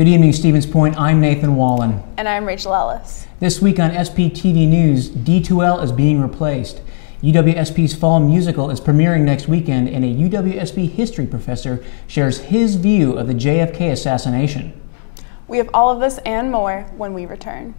Good evening, Stevens Point. I'm Nathan Wallin. And I'm Rachael Ellis. This week on SPTV News, D2L is being replaced. UWSP's fall musical is premiering next weekend, and a UWSP history professor shares his view of the JFK assassination. We have all of this and more when we return.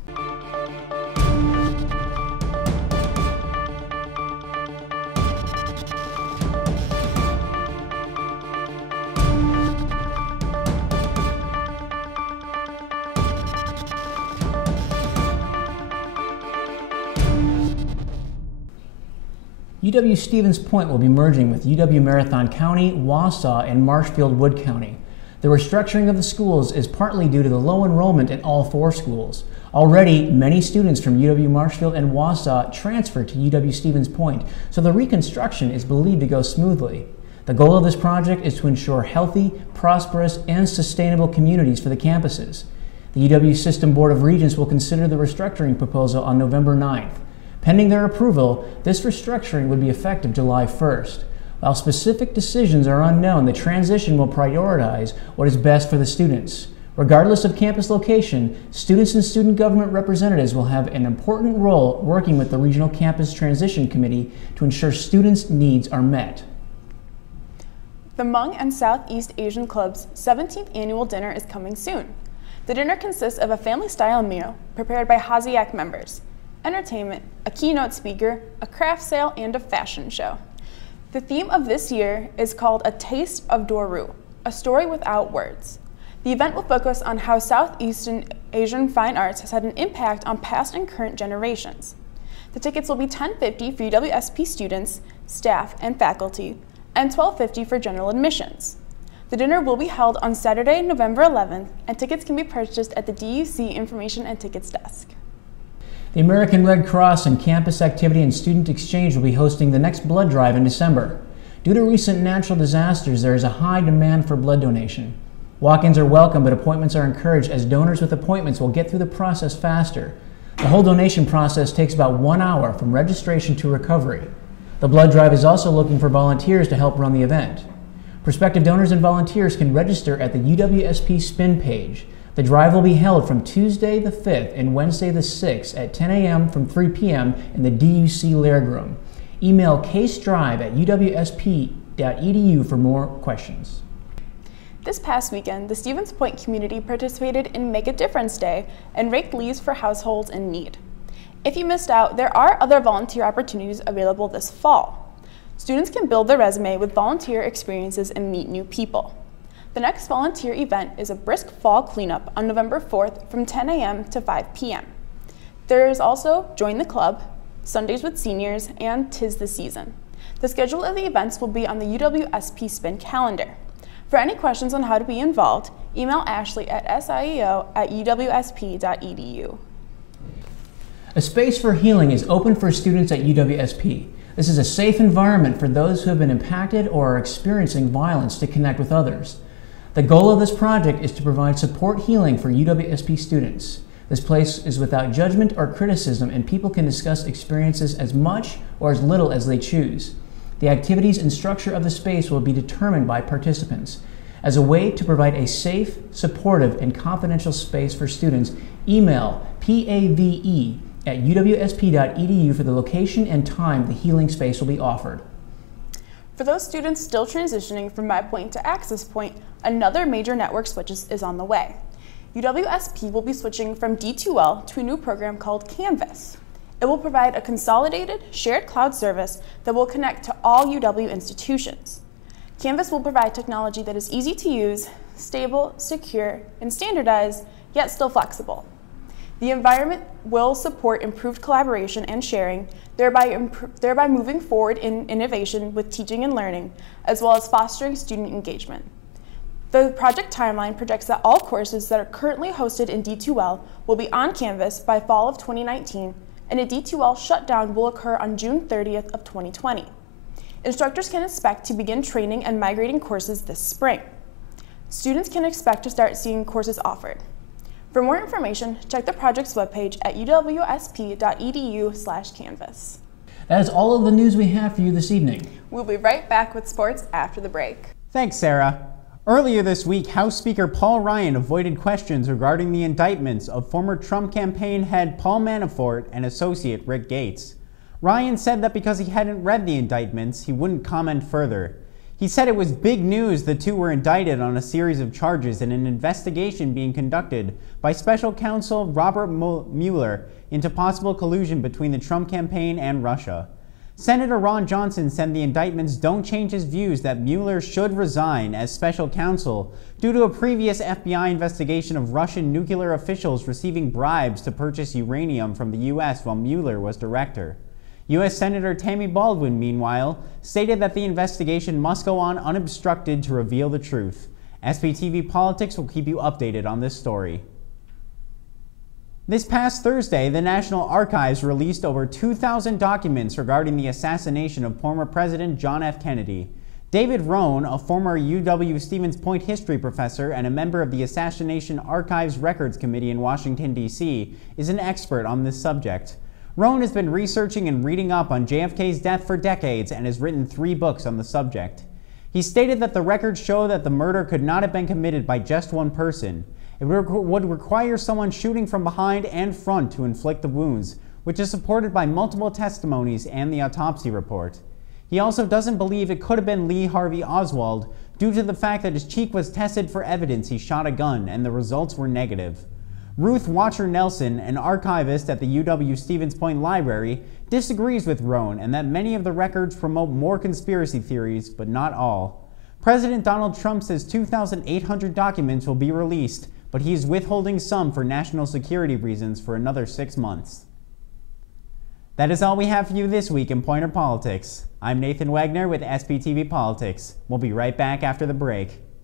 UW Stevens Point will be merging with UW Marathon County, Wausau, and Marshfield-Wood County. The restructuring of the schools is partly due to the low enrollment in all four schools. Already, many students from UW Marshfield and Wausau transferred to UW Stevens Point, so the reconstruction is believed to go smoothly. The goal of this project is to ensure healthy, prosperous, and sustainable communities for the campuses. The UW System Board of Regents will consider the restructuring proposal on November 9th. Pending their approval, this restructuring would be effective July 1st. While specific decisions are unknown, the transition will prioritize what is best for the students. Regardless of campus location, students and student government representatives will have an important role working with the Regional Campus Transition Committee to ensure students' needs are met. The Hmong and Southeast Asian Club's 17th annual dinner is coming soon. The dinner consists of a family-style meal prepared by Haziak members, entertainment, a keynote speaker, a craft sale, and a fashion show. The theme of this year is called A Taste of Doru, a story without words. The event will focus on how Southeastern Asian fine arts has had an impact on past and current generations. The tickets will be $10.50 for UWSP students, staff, and faculty, and $12.50 for general admissions. The dinner will be held on Saturday, November 11th, and tickets can be purchased at the DUC Information and Tickets Desk. The American Red Cross and Campus Activity and Student Exchange will be hosting the next blood drive in December. Due to recent natural disasters, there is a high demand for blood donation. Walk-ins are welcome, but appointments are encouraged, as donors with appointments will get through the process faster. The whole donation process takes about 1 hour from registration to recovery. The blood drive is also looking for volunteers to help run the event. Prospective donors and volunteers can register at the UWSP Spin page. The drive will be held from Tuesday the 5th and Wednesday the 6th at 10 a.m. from 3 p.m. in the DUC Laird Room. Email casedrive@uwsp.edu for more questions. This past weekend, the Stevens Point community participated in Make a Difference Day and raked leaves for households in need. If you missed out, there are other volunteer opportunities available this fall. Students can build their resume with volunteer experiences and meet new people. The next volunteer event is a brisk fall cleanup on November 4th from 10 a.m. to 5 p.m. There is also Join the Club, Sundays with Seniors, and 'Tis the Season. The schedule of the events will be on the UWSP Spin calendar. For any questions on how to be involved, email Ashley at sieo@uwsp.edu. A space for healing is open for students at UWSP. This is a safe environment for those who have been impacted or are experiencing violence to connect with others. The goal of this project is to provide support healing for UWSP students. This place is without judgment or criticism, and people can discuss experiences as much or as little as they choose. The activities and structure of the space will be determined by participants. As a way to provide a safe, supportive, and confidential space for students, email pave@uwsp.edu for the location and time the healing space will be offered. For those students still transitioning from MyPoint to Access Point, another major network switch is on the way. UWSP will be switching from D2L to a new program called Canvas. It will provide a consolidated, shared cloud service that will connect to all UW institutions. Canvas will provide technology that is easy to use, stable, secure, and standardized, yet still flexible. The environment will support improved collaboration and sharing, thereby moving forward in innovation with teaching and learning, as well as fostering student engagement. The project timeline projects that all courses that are currently hosted in D2L will be on Canvas by fall of 2019, and a D2L shutdown will occur on June 30th of 2020. Instructors can expect to begin training and migrating courses this spring. Students can expect to start seeing courses offered. For more information, check the project's webpage at uwsp.edu/canvas. That is all of the news we have for you this evening. We'll be right back with sports after the break. Thanks, Sarah. Earlier this week, House Speaker Paul Ryan avoided questions regarding the indictments of former Trump campaign head Paul Manafort and associate Rick Gates. Ryan said that because he hadn't read the indictments, he wouldn't comment further. He said it was big news the two were indicted on a series of charges in an investigation being conducted by special counsel Robert Mueller into possible collusion between the Trump campaign and Russia. Senator Ron Johnson said the indictments don't change his views that Mueller should resign as special counsel due to a previous FBI investigation of Russian nuclear officials receiving bribes to purchase uranium from the U.S. while Mueller was director. U.S. Senator Tammy Baldwin, meanwhile, stated that the investigation must go on unobstructed to reveal the truth. SPTV Politics will keep you updated on this story. This past Thursday, the National Archives released over 2,000 documents regarding the assassination of former President John F. Kennedy. David Rohn, a former UW-Stevens Point history professor and a member of the Assassination Archives Records Committee in Washington, D.C., is an expert on this subject. Rohn has been researching and reading up on JFK's death for decades and has written 3 books on the subject. He stated that the records show that the murder could not have been committed by just one person. It would require someone shooting from behind and front to inflict the wounds, which is supported by multiple testimonies and the autopsy report. He also doesn't believe it could have been Lee Harvey Oswald due to the fact that his cheek was tested for evidence he shot a gun and the results were negative. Ruth Watcher Nelson, an archivist at the UW-Stevens Point Library, disagrees with Rohn and that many of the records promote more conspiracy theories, but not all. President Donald Trump says 2,800 documents will be released, but he is withholding some for national security reasons for another 6 months. That is all we have for you this week in Pointer Politics. I'm Nathan Wegner with SPTV Politics. We'll be right back after the break.